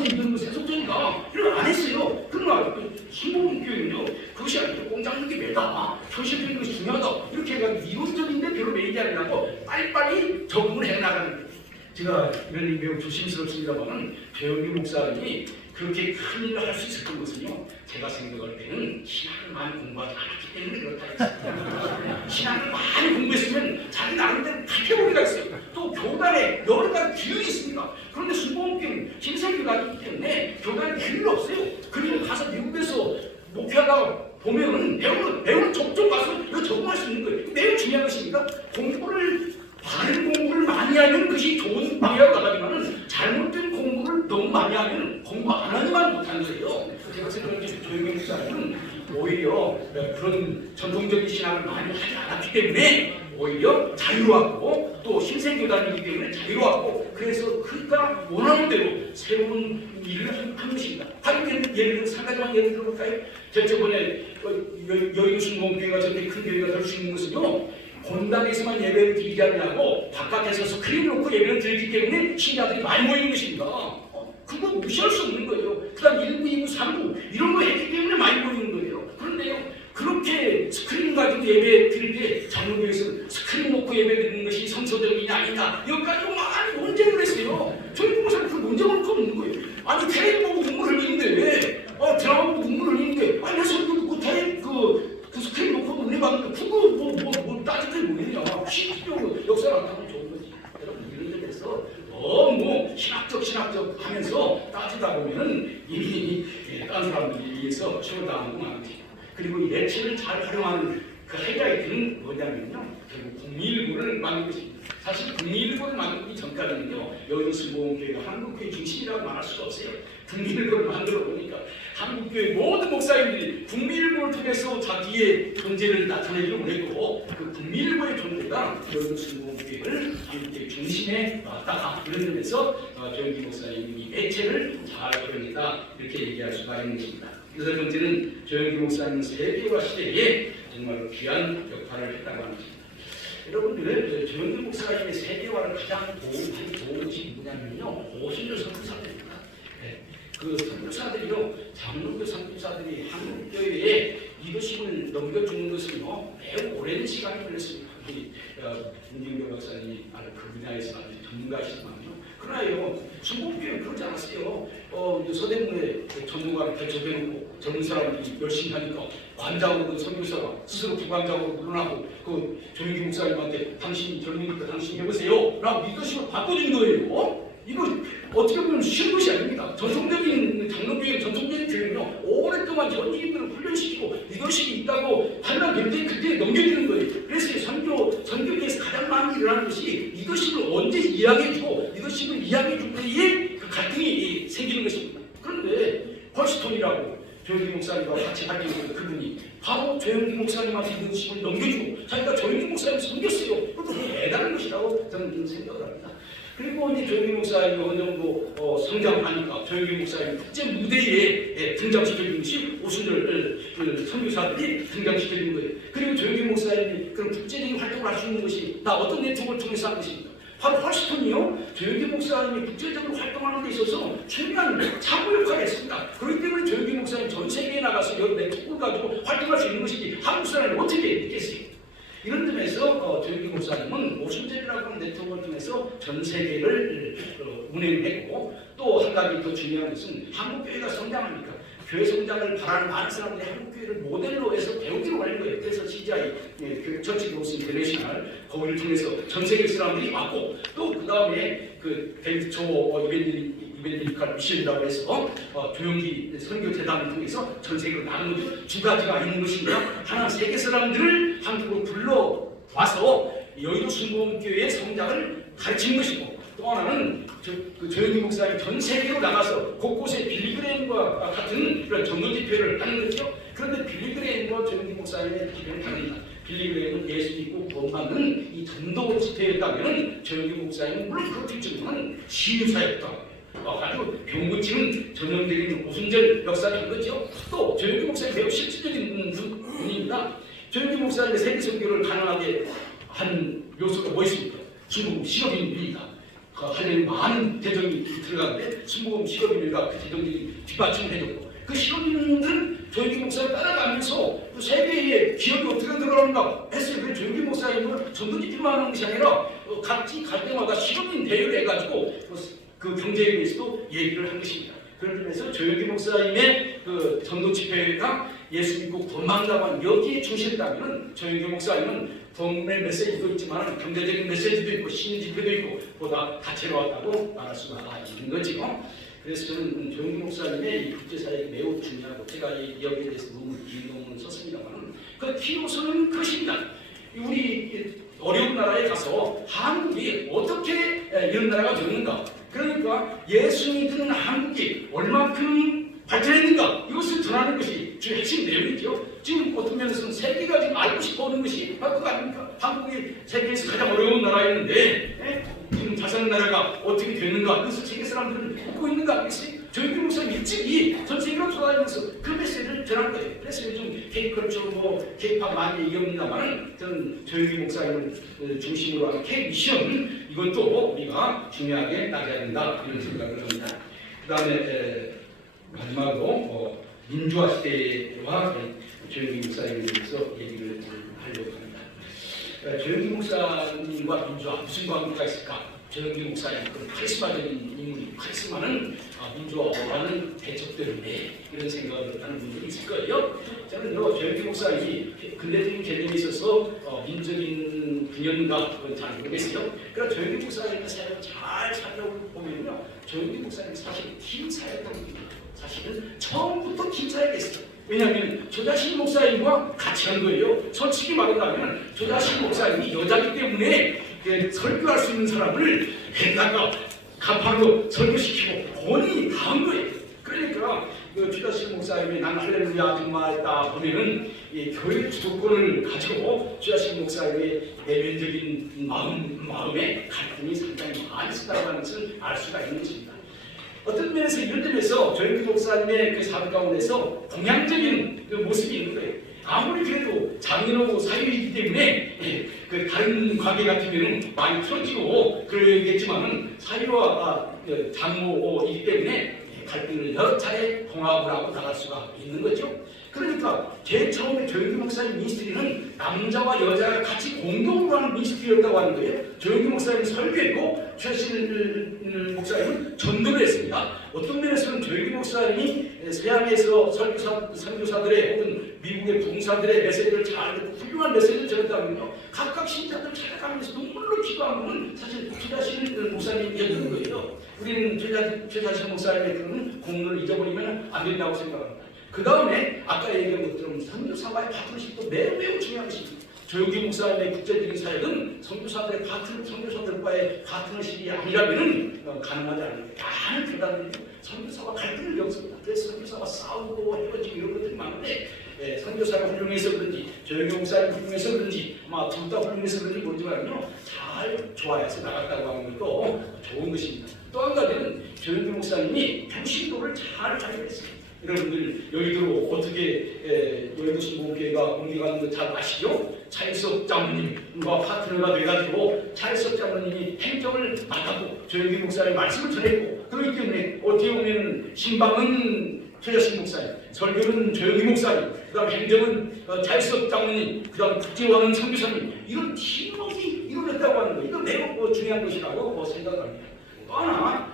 가서 믿는 것은 세속적이다. 이런 안 했어요. 그러나 신봉교회는요, 그것이 아니고 공장력이 매다. 현실적인 것이 중요하다. 이렇게 해가지고 이론적인데 별로 매이지 않으려고 빨리빨리 적응을 해나가는 거예요. 제가 이런 일이 매우 조심스럽습니다만은 배우기 목사님이 그렇게 큰 일을 할 수 있었던 것은요, 제가 생각할 때는 신학을 많이 공부하지 않았기 때문에 그렇다 했습니다. 신학을 많이 공부했으면 자기 나름대로 카테고리가 있어요. 또 교단에 여러 가지 기능이 있습니다. 그런데 순복음교회는 신세교단이기 때문에 교단에 기능이 없어요. 그리고 가서 미국에서 목회하다가 보면은 배우는 족족 가서 이거 적응할 수 있는 거예요. 매우 중요한 것입니다. 바른 공부를 많이 하면 그것이 좋은 방향으로 나가지만은 잘못된 공부를 너무 많이 하면 공부 안 하지만 못하는 거예요. 제가 생각하는 조영기 목사님은 오히려 그런 전통적인 신학을 많이 하지 않았기 때문에 오히려 자유롭고 또 신생교단이기 때문에 자유롭고 그래서 그가 원하는 대로 새로운 일을 한 것입니다. 예를 들어서 한 가지만 예를 들어볼까요? 저번에 여의도 순복음교회가 저렇게 큰 교회가 될 수 있는 것은요, 본당에서만 예배를 드리지 않냐고 바깥에서 스크린 놓고 예배를 드리기 때문에 신자들이 많이 모이는 것입니다. 그거 무시할 수 없는 거예요. 그 다음 1부, 2부, 3부 이런 거 했기 때문에 많이 모이는 거예요. 그런데요, 그렇게 스크린 가지고 예배 드릴 때 장로교에서 스크린 놓고 예배 드리는 것이 성서적이냐 아니냐 여기까지 많이 논쟁을 했어요. 저희 부모사는 그 논쟁을 거 없는 거예요. 아니 테레비 보고 눈물 흘리는데 왜? 드라마 보고 눈물 흘리는데 아니 설교 듣고 테레비 그 스크린 놓고 눈에 봤는데 그거 뭐 따뜻하게 보이느냐. 실질적으로 역사를 안 타면 좋은 거지. 여러분 이런 데서 너무 신학적 하면서 따지다 보면은 이미 다른 사람들에 의해서 치료당하는 건 아니지. 그리고 이 매체를 잘 활용하는 그 하이라이트는 뭐냐면요, 결국 국민일보를 만든 것입니다. 사실 국민일보를 만들기 전까지는요, 여의도 순복음교회가 한국교회 중심이라고 말할 수가 없어요. 국민일보를 만들어 보니까 한국교회 모든 목사님들이 국민일보를 통해서 자기의 존재를 나타내기를 원했고, 그 국민일보의 존재가 여의도 순복음교회를 이렇게 중심에 놨다. 이런 점에서 조영기 목사님이 매체를 잘 활용했다 이렇게 얘기할 수가 있는 것입니다. 여섯 번째는 조영기 목사님은 세계화 시대에 정말 귀한 역할을 했다고 하는 것입니다. 여러분들 조영기 목사님의 세계화를 가장 도움한 것이 누구냐면요, 오순절 선교사들입니다. 그 선교사들이요, 장로교 선교사들이 한국교회에 리더십을 넘겨주는 것은요 매우 오랜 시간이 걸렸습니다. 김진경 박사님이 그 분야에서 아주 전문가시지만요, 그러나요 순복음교회는 그러지 않았어요. 서대문에 전문가를 대접해놓고 젊은 사람들이 열심히 하니까 관장으로 선교사가 스스로 부관장으로 물러나고 그 조영기 목사님한테 당신 젊으니까 당신 해보세요 라고 리더십을 바꿔준 거예요. 이거 어떻게 보면 쉬운 것이 아닙니다. 전통적인 장로교회 전통적인 교회는요, 오랫동안 전직인들을 훈련시키고 리더십이 있다고 하면 굉장히 그때 넘겨지는 거예요. 그래서 선교계에서 가장 많이 일어나는 것이 리더십을 언제 이야기해주고 리더십을 이야기해줄 때에 그 갈등이 생기는 것입니다. 그런데 펄스톤이라고 조영기 목사님과 같이 활동했던 그분이 바로 조영기 목사님한테 리더십을 넘겨주고 자기가 조영기 목사님을 섬겼어요. 그것도 대단한 것이라고 저는 생각을 합니다. 그리고 이제 조영기 목사님이 어느 정도 성장하니까 조영기 목사님 국제 무대에 등장시켜준 것이 오순절 선교사들이 등장시켜준 거예요. 그리고 조영기 목사님이 그런 국제적인 활동을 할 수 있는 것이 다 어떤 네트워크를 통해서 한 것입니다. 바로 펄스톤이요, 조영기 목사님이 국제적으로 활동하는 데 있어서 중요한 참고 역할을 했습니다. 그렇기 때문에 조영기 목사님 전 세계에 나가서 여러 네트워크를 가지고 활동할 수 있는 것이지 한국 사람이 어떻게 있겠어요? 이런 점에서 조영기 목사님은 오순절이라고 하는 네트워크를 통해서 전 세계를 운행했고, 또 한 가지 더 중요한 것은 한국교회가 성장하니까 교회 성장을 바라는 많은 사람들이 한국교회를 모델로 해서 배우기로 원한 거예요. 그래서 CGI 처치 그로스 인터내셔널 거기를 통해서 전 세계 사람들이 왔고, 또 그 다음에 그 데이비드 조 이벤리칼 미션이라고 해서 조영기 선교 재단을 통해서 전 세계로 나눈 거죠. 두 가지가 있는 것입니다. 하나, 세계 사람들을 한국으로 불러와서 여의도 순복음교회의 성장을 가르치는 것이고, 또 하나는 조영기 목사님이 전 세계로 나가서 곳곳에 빌리그레임과 같은 그런 전도 집회를 하는 거죠. 그런데 빌리그레임과 조영기 목사님의 집회는 다릅니다. 빌리그레임은 예수 믿고 구원받는 이 전도 집회였다면 조영기 목사님은 물론 그렇겠지만 신유사였다. 아주 병 고치는 전형적인 오순절 역사를 한 거죠. 또 조영기 목사님 매우 실질적인 분입니다. 조영기 목사님의 세계 선교를 가능하게 한 요소가 뭐 있습니까? 중국 실업인입니다. 하려는 많은 대정이 들어가는데 순복음 실업인들과 그 대정들이 뒷받침을 해줬고 그 실업인들은 조영기 목사를 따라가면서 그 세계의 기업이 어떻게 들어가는가 했어요. 그래서 조영기 목사님은 전도지필만 하는 것이 아니라 같이 갈 때마다 실업인 대회를 해가지고 그 경제에 대해서도 얘기를 한 것입니다. 그런 점에서 조영기 목사님의 그 전도 집회가 예수 믿고 도망가만 여기에 중심이라면 조영기 목사님은 동네 메시지도 있지만 경제적인 메시지도 있고 신인 집회도 있고 보다 다채로웠다고 말할 수가 있는 거죠. 그래서 저는 조영기 목사님의 이 국제사역이 매우 중요하고 제가 여기에 대해서 너무 긴 논문을 썼습니다만 그 키워서는 그것입니다. 우리 어려운 나라에 가서 한국이 어떻게 이런 나라가 되는가, 그러니까 예수 믿는 한국이 얼마큼 발전했는가 이것을 전하는 것이 주 핵심 내용이죠. 지금 어떤 면에서는 세계가 지금 알고 싶어하는 것이 그거 아닙니까? 한국이 세계에서 가장 어려운 나라였는데 지금 자선 나라가 어떻게 되는가 이것을 세계 사람들은 믿고 있는가 하겠어요? 조영기 목사님 일찍이 전 세계로 돌아다니면서 그 메시지를 전한 거예요. 그래서 요즘 K컬처 K팝 많이 얘기합니다만 저는 조영기 목사님을 중심으로 하는 K미션 이것도 우리가 중요하게 따져야 된다 이런 생각을 합니다. 그 다음에 마지막으로 민주화 시대와 조영기 목사님에 대해서 얘기를 하려고 합니다. 조영기 목사님과 민주화 무슨 관계가 있을까? 조영기 목사님 그런 카리스마적인 인물이 카리스마는 민주화와는 대척되는데 이런 생각을 하는 분들이 있을 거예요. 저는 조영기 목사님이 근대적인 개념에 있어서 민적인 분연가 그건 잘 모르겠어요. 그러나 조영기 목사님의 사역을 잘 살펴보면요, 조영기 목사님 사실 팀 사역이라고 합니다. 사실은 처음부터 팀 사역했어요. 왜냐하면 조자신 목사님과 같이 한 거예요. 솔직히 말한다면 조자신 목사님이 여자이기 때문에 설교할 수 있는 사람을 했다가 간판으로 설교시키고 본인이 다 한 거예요. 그러니까 조자신 목사님이 난 할렐루야 정말했다 보면은 교회 주도권을 가지고 조자신 목사님의 내면적인 마음에 갈등이 상당히 많이 있다고 하는 것을 알 수가 있는 것입니다. 어떤 면에서 이런 점에서 조영기 목사님의 그 사업 가운데서 동양적인 그 모습이 있는 거예요. 아무리 그래도 장인어고 사유이기 때문에 그 다른 관계 같으면 많이 틀어지고 그러겠지만은 사유와 장모이기 때문에 갈등을 여러 차례 통합을 하고 나갈 수가 있는 거죠. 그러니까 제일 처음에 조영기 목사님 미니스트리는 남자와 여자가 같이 공동으로 하는 미니스트리였다고 하는 거예요. 조영기 목사님은 설교했고 최신 목사님은 전도를 했습니다. 어떤 면에서는 조영기 목사님이 서양에서 선교사들의 혹은 미국의 부흥사들의 메시지를 잘 듣고 훌륭한 메시지를 전했다면요, 각각 신자들 찾아가면서 눈물로 기도한 분은 사실 최자신 목사님이었던 거예요. 우리는 최자신 목사님의 그런 공로를 잊어버리면 안 된다고 생각합니다. 그 다음에 아까 얘기한 것처럼 선교사와의 파트너십도 매우 중요한 것입니다. 조영기 목사님의 국제적인 사역은 선교사들과의 파트너십이 아니라면 가능하지 않아요. 많은 결단을 선교사와 갈등을 겪습니다. 그래서 선교사와 싸우고 헤어지고 이런 것들이 많은데 선교사가 훌륭해서 그런지 조영기 목사님 훌륭해서 그런지 아마 둘 다 훌륭해서 그런지 모르지만요, 잘 조화해서 나갔다고 하는 것도 좋은 것입니다. 또 한 가지는 조영기 목사님이 평신도를 잘 발견했습니다. 여러분들 여의도로 어떻게 여의도 신봉교회가 옮겨가는 거 잘 아시죠? 차일석 장로님과 파트너가 돼가지고 차일석 장로님이 행정을 맡았고 조영기 목사님 말씀을 전했고, 그렇기 때문에 어떻게 보면 신방은 최자신 목사님, 설교는 조영기 목사님, 그 다음 행정은 차일석 장로님, 그 다음 국제화는 선교사님, 이런 팀워크가 이루어졌다고 하는 거, 이거 매우 중요한 것이라고 생각합니다. 또 하나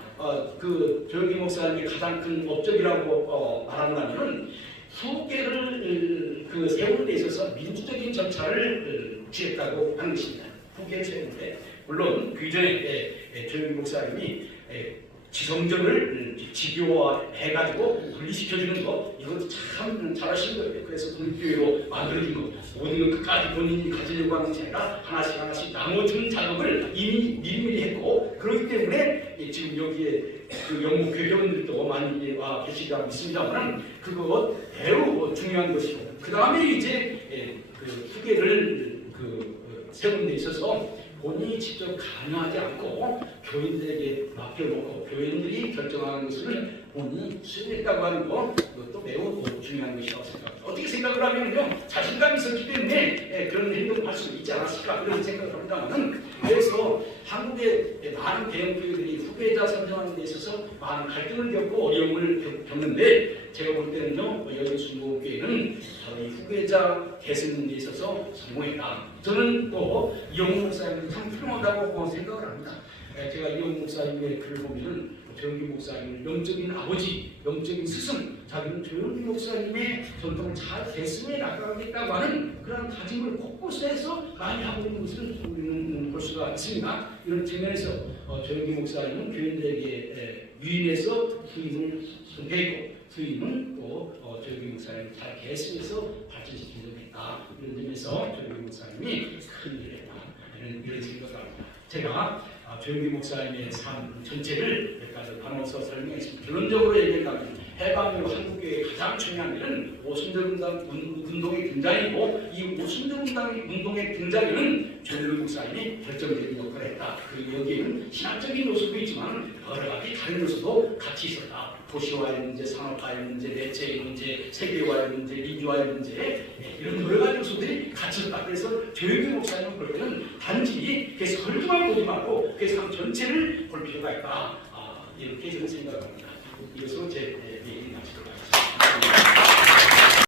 그 조영기 목사님의 가장 큰 업적이라고 말한다면 후계를 세우는 데 있어서 민주적인 절차를 취했다고 하는 것입니다. 후계를 세우는데 물론 그 전에 조영기 목사님이 지성전을 지교화해가지고 분리시켜주는 거, 이것도 참 잘하신 거예요. 그래서 독립교회로 만들어진 거, 모든 걸 끝까지 본인이 가지려고 하는 것이 아니라 하나씩 나눠주는 작업을 이미 미리미리 했고, 그렇기 때문에 지금 여기에 그 영국 교회원들도 많이 와 계시다고 있습니다만 그거 매우 중요한 것이고, 그 다음에 이제 그 후계를 세우는 데 있어서 본인이 직접 관여하지 않고 교인들에게 맡겨놓고 교인들이 결정하는 것을 본인이 수행했다고 하는 것, 그것도 매우 중요한 것이라고 생각합니다. 어떻게 생각을 하면요, 자신감이 있었기 때문에 그런 행동을 할 수 있지 않았을까 그런 생각을 합니다만, 그래서 한국의 많은 대형교회들이 후계자 선정하는 데 있어서 많은 갈등을 겪고 어려움을 겪는데 제가 볼 때는요, 여기 순복음교회는 이 후계자 계승에 있어서 성공했다. 저는 또 이용우 목사님을 참 훌륭하다고 생각을 합니다. 제가 이용우 목사님의 글을 보면은 조영기 목사님을 영적인 아버지, 영적인 스승, 자기는 조영기 목사님의 전통을 잘 계승해 나가겠다고 하는 그런 다짐을 곳곳에서 많이 하고 있는 것을 우리는 볼 수가 있습니다. 이런 측면에서 조영기 목사님은 교인들에게 유인해서 부임을 선택했고 부임은 또 조영기 목사님을 잘 계승해서 발전시키려고 했다. 이런 점에서 조영기 목사님이 큰 일을 했다. 이런 생각을 합니다. 제가 조영기 목사님의 삶 전체를 몇 가지 나눠서 설명했습니다. 결론적으로 얘기한다면 해방 이후 한국교회의 가장 중요한 일은 오순절 운동의 등장이고 이 오순절 운동의 등장에는 조영기 목사님이 결정적인 역할을 했다. 그리고 여기에는 신학적인 요소도 있지만 여러 가지 다른 요소도 같이 있었다. 도시화의 문제, 산업화의 문제, 대체의 문제, 세계화의 문제, 민주화의 문제 이런 여러 가지 요소들이 같이 있었다. 그래서 조영기 목사님을 볼 때는 단지 그 설교만 보지 말고 그 삶 전체를 볼 필요가 있다. 이렇게 저는 생각합니다. 이것으로 제 얘기를 마치도록 하겠습니다.